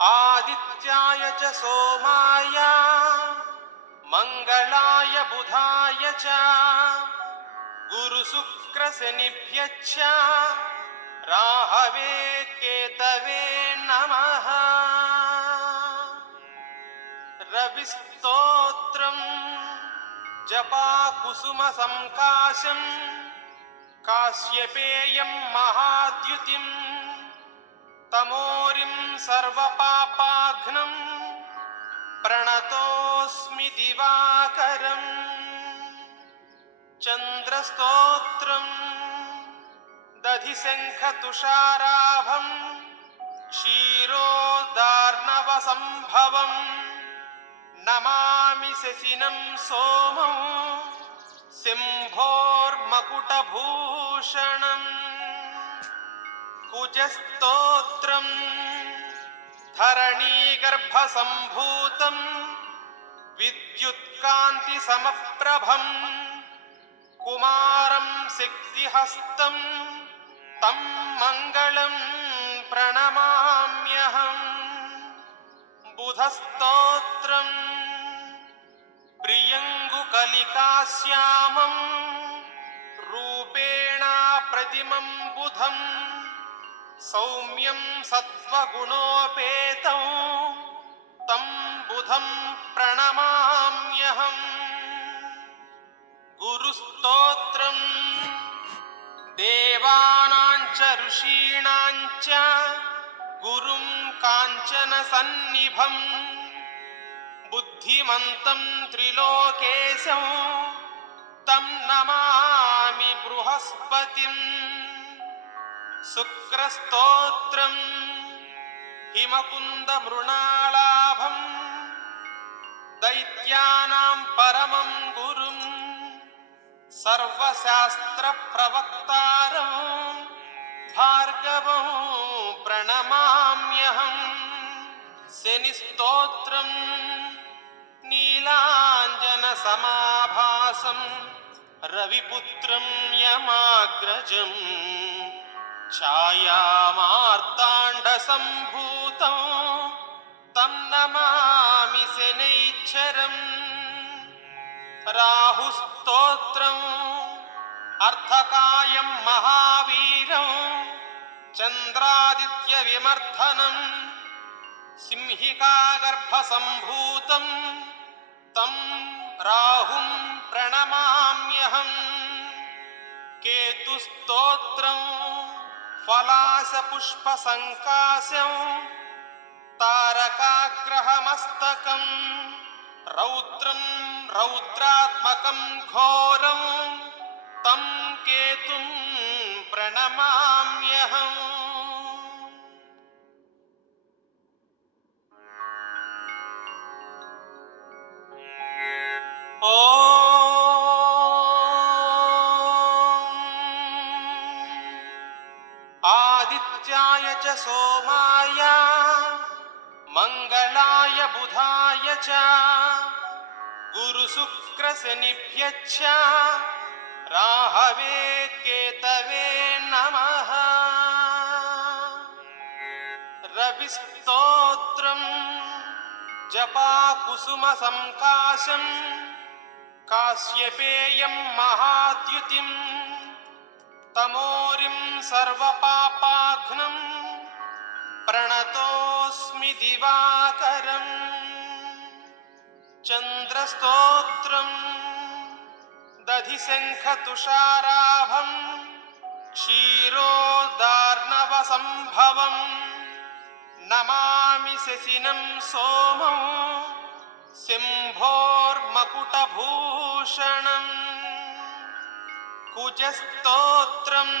आदित्याय च सोमाय मंगलाय बुधाय च गुरुशुक्रशनिभ्यश्च राहवे केतवे नमः। रविस्तोत्रम् जपाकुसुमसंकाशम् काश्यपेयं महाद्युतिं तमोरिं सर्वपापाघ्नं प्रणतोऽस्मि दिवाकरम्। चन्द्रस्तोत्रं दधिशङ्खतुषाराभं क्षीरोदार्णवसम्भवं नमामि शशिनं सोमं सिंहोर्मकुटभूषणम्। कुजस्तोत्रं धरणीगर्भसम्भूतं विद्युत्कान्तिसमप्रभं कुमारं शक्तिहस्तं तं मङ्गलं प्रणमाम्यहम्। बुधस्तोत्रं प्रियङ्गुकलिकाश्यामं रूपेण प्रतिमं बुधं सौम्यं सत्त्वगुणोपेतं तं बुधं प्रणमाम्यहम्। गुरुस्तोत्रं देवानां च ऋषीणां च गुरुं काञ्चनसन्निभं बुद्धिमन्तं त्रिलोकेशं तं नमामि बृहस्पतिम्। शुक्रस्तोत्रं हिमकुन्दमृणालाभं दैत्यानां परमं गुरुं सर्वशास्त्रप्रवक्तारं भार्गवं प्रणमाम्यहम्। शनिस्तोत्रं नीलाञ्जनसमाभासं रविपुत्रं यमाग्रजं छायामार्ताण्डसम्भूतं तं नमामि शनैश्चरम्। राहुस्तोत्रम् अर्धकायं महावीरं चन्द्रादित्यविमर्दनं सिंहिकागर्भसम्भूतं तं राहुं प्रणमाम्यहम्। केतुस्तोत्रं फलासपुष्पसङ्काशं तारकाग्रहमस्तकं रौद्रं रौद्रात्मकं घोरं तं केतुं प्रणमाम्यहम्। आदित्याय च सोमाय मंगलाय बुधाय च गुरुशुक्रशनिभ्यश्च राहवे केतवे नमः। रविस्तोत्रं जपाकुसुमसंकाशं काश्यपेयं महाद्युतिं तमोरिं सर्वपापाघ्नं प्रणतोऽस्मि दिवाकरम्। चन्द्रस्तोत्रं दधिशङ्खतुषाराभं क्षीरोदार्णवसम्भवं नमामि शशिनं सोमं सिंहोर्मकुटभूषणम्। कुजस्तोत्रम्